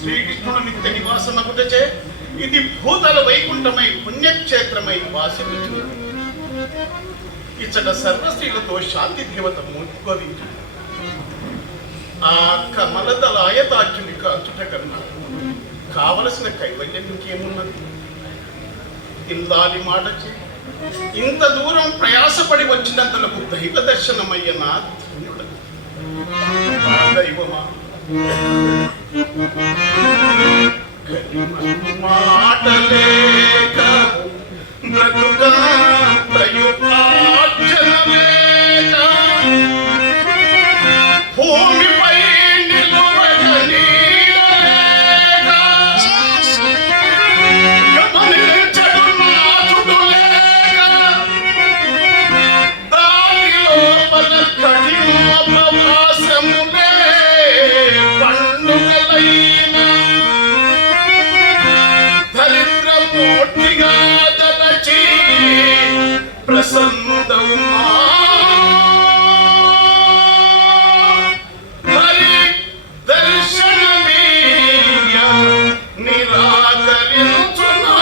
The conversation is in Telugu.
శ్రీకృష్ణుడు నిత్య నివాసమగుటచే ఇది భూతల వైకుంఠమై పుణ్యక్షేత్రమై వాసిల్లుచున్నది. ఇచ్చట సర్వశ్రీలతో శాంతి దేవత ముద్గోవించు. ఆ కమలదలాయతాక్షుని కాచుట కన్నా కావలసిన కైవల్యం ఇంకేమున్నది? ఇల్లాలి మాటచి ఇంత దూరం ప్రయాసపడి వచ్చినంతలకు దైవ దర్శనమయ్య నా ధన్యుడు. దైవమా, మాటలేక బ్రతుకంతయు ఆర్జనలేక భూమిపై నిలువగ నీడలేక గమనించడు నాథుడు లేక దారి లోపల కఠినోపవాసములే పండుగలైన దరిద్రమూర్తిగా దలచి ప్రసన్నమా హరి దర్శనమీయ నిరాకరించునా.